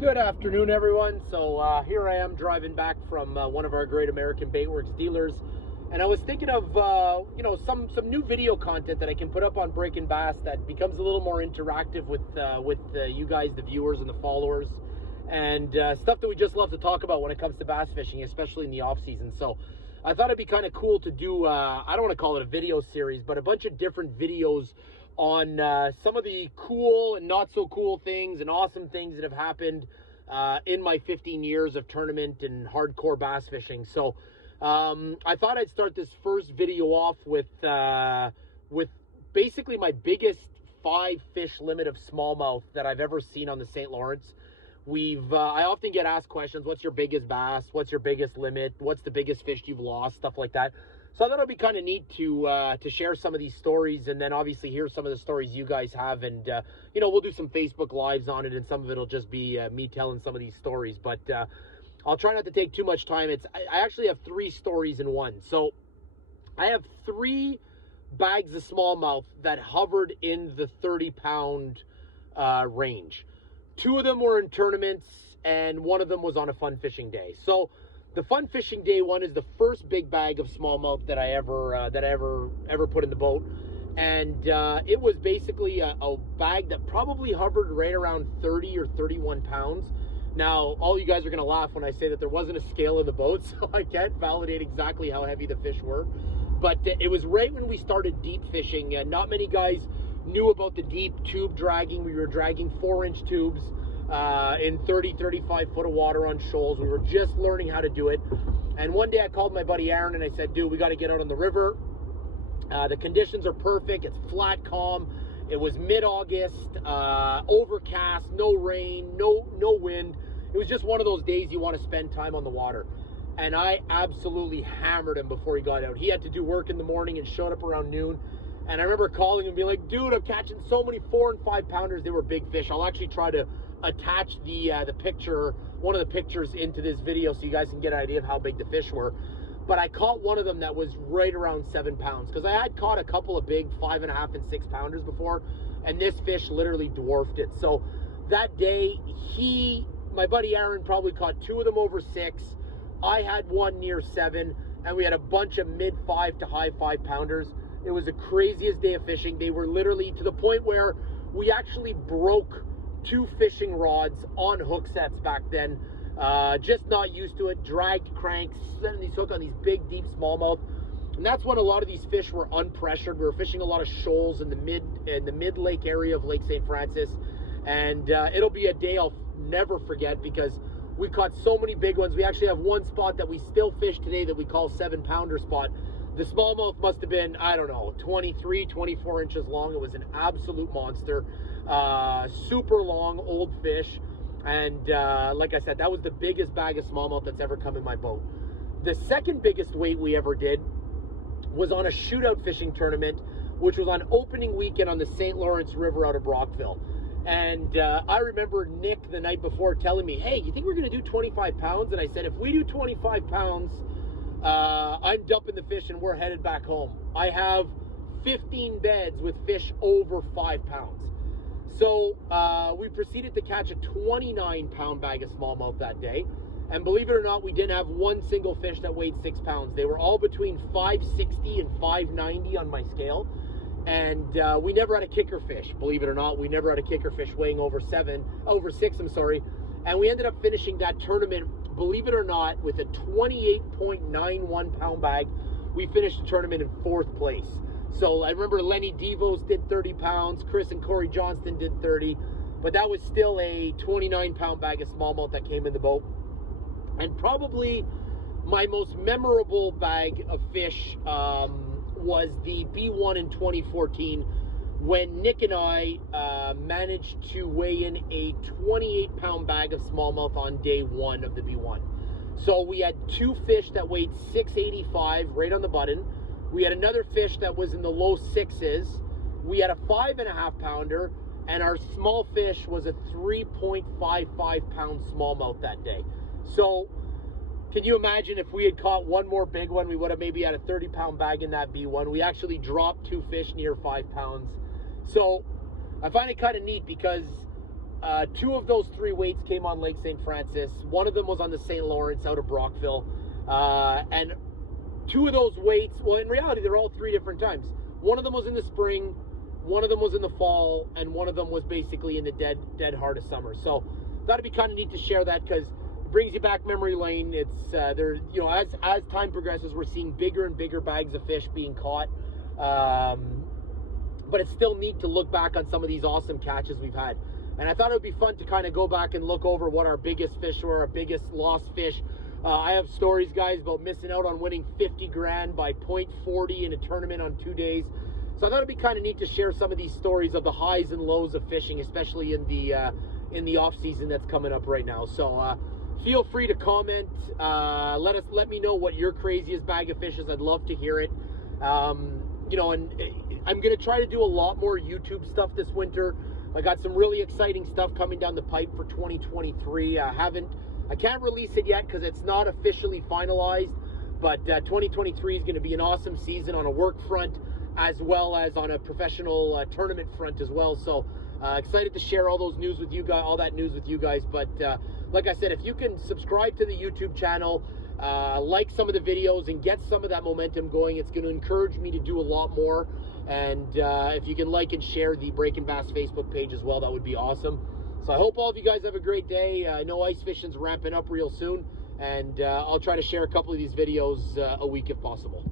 Good afternoon, everyone. So here I am driving back from one of our Great American Baitworks dealers, and I was thinking of some new video content that I can put up on Breaking Bass that becomes a little more interactive with you guys, the viewers and the followers, and stuff that we just love to talk about when it comes to bass fishing, especially in the off season. So I thought it'd be kind of cool to do I don't want to call it a video series, but a bunch of different videos on some of the cool and not so cool things and awesome things that have happened in my 15 years of tournament and hardcore bass fishing. So I thought I'd start this first video off with basically my biggest 5 fish limit of smallmouth that I've ever seen on the St. Lawrence. I often get asked questions, what's your biggest bass? What's your biggest limit? What's the biggest fish you've lost? Stuff like that. So I thought it'd be kind of neat to share some of these stories, and then obviously hear some of the stories you guys have, and we'll do some Facebook Lives on it, and some of it'll just be me telling some of these stories. But I'll try not to take too much time. I actually have 3 stories in one. So I have 3 bags of smallmouth that hovered in the 30-pound range. 2 of them were in tournaments, and 1 of them was on a fun fishing day. So the fun fishing day one is the first big bag of smallmouth that I ever put in the boat, and it was basically a bag that probably hovered right around 30 or 31 pounds. Now, all you guys are gonna laugh when I say that there wasn't a scale in the boat, so I can't validate exactly how heavy the fish were. But it was right when we started deep fishing. Not many guys knew about the deep tube dragging. We were dragging 4-inch tubes in 30, 35 foot of water on shoals. We were just learning how to do it. And one day I called my buddy Aaron and I said, dude, we got to get out on the river. The conditions are perfect. It's flat, calm. It was mid-August, overcast, no rain, no wind. It was just one of those days you want to spend time on the water. And I absolutely hammered him before he got out. He had to do work in the morning and showed up around noon. And I remember calling him and being like, dude, I'm catching so many 4 and 5 pounders. They were big fish. I'll actually try to attach the picture, one of the pictures, into this video so you guys can get an idea of how big the fish were. But I caught one of them that was right around 7 pounds, because I had caught a couple of big 5.5 and 6 pounders before, and this fish literally dwarfed it. So that day, my buddy Aaron probably caught 2 of them over 6. I had one near 7, and we had a bunch of mid 5 to high 5 pounders. It was the craziest day of fishing. They were literally to the point where we actually broke 2 fishing rods on hook sets back then. Just not used to it. Dragged cranks, setting these hook on these big, deep smallmouth. And that's when a lot of these fish were unpressured. We were fishing a lot of shoals in the mid lake area of Lake St. Francis. And it'll be a day I'll never forget, because we caught so many big ones. We actually have one spot that we still fish today that we call 7-pounder spot. The smallmouth must have been, I don't know, 23, 24 inches long. It was an absolute monster. Super long, old fish. And like I said, that was the biggest bag of smallmouth that's ever come in my boat. The second biggest weight we ever did was on a shootout fishing tournament, which was on opening weekend on the St. Lawrence River out of Brockville. And I remember Nick the night before telling me, hey, you think we're going to do 25 pounds? And I said, if we do 25 pounds, I'm dumping the fish and we're headed back home. I have 15 beds with fish over 5 pounds. So we proceeded to catch a 29-pound bag of smallmouth that day. And believe it or not, we didn't have one single fish that weighed 6 pounds. They were all between 560 and 590 on my scale. And we never had a kicker fish. Believe it or not, we never had a kicker fish weighing over 6, And we ended up finishing that tournament, believe it or not, with a 28.91 pound bag. We finished the tournament in 4th place. So I remember Lenny Devos did 30 pounds, Chris and Corey Johnston did 30, but that was still a 29-pound bag of smallmouth that came in the boat. And probably my most memorable bag of fish was the B1 in 2014, when Nick and I managed to weigh in a 28-pound bag of smallmouth on day 1 of the B1. So we had 2 fish that weighed 685 right on the button. We had another fish that was in the low 6s. We had a 5.5 pounder, and our small fish was a 3.55 pound smallmouth that day. So can you imagine if we had caught one more big one, we would have maybe had a 30-pound bag in that B1. We actually dropped 2 fish near 5 pounds. So I find it kind of neat, because 2 of those 3 weights came on Lake St. Francis. One of them was on the St. Lawrence out of Brockville. And 2 of those weights, well, in reality, they're all 3 different times. One of them was in the spring, one of them was in the fall, and one of them was basically in the dead heart of summer. So that'd be kind of neat to share that, because it brings you back memory lane. It's there, you know, as time progresses, we're seeing bigger and bigger bags of fish being caught. But it's still neat to look back on some of these awesome catches we've had. And I thought it would be fun to kind of go back and look over what our biggest fish were, our biggest lost fish. I have stories, guys, about missing out on winning 50 grand by .40 in a tournament on 2 days. So I thought it'd be kind of neat to share some of these stories of the highs and lows of fishing, especially in the off season that's coming up right now. So feel free to comment. Let me know what your craziest bag of fish is. I'd love to hear it. You know, and I'm gonna try to do a lot more YouTube stuff this winter. I got some really exciting stuff coming down the pipe for 2023. I can't release it yet because it's not officially finalized, but 2023 is going to be an awesome season on a work front as well as on a professional tournament front as well. So excited to share all those news with you guys, all that news with you guys. But like I said, if you can subscribe to the YouTube channel, like some of the videos, and get some of that momentum going, it's going to encourage me to do a lot more. And if you can like and share the Breaking Bass Facebook page as well, that would be awesome. So I hope all of you guys have a great day. I know ice fishing's ramping up real soon, and I'll try to share a couple of these videos a week if possible.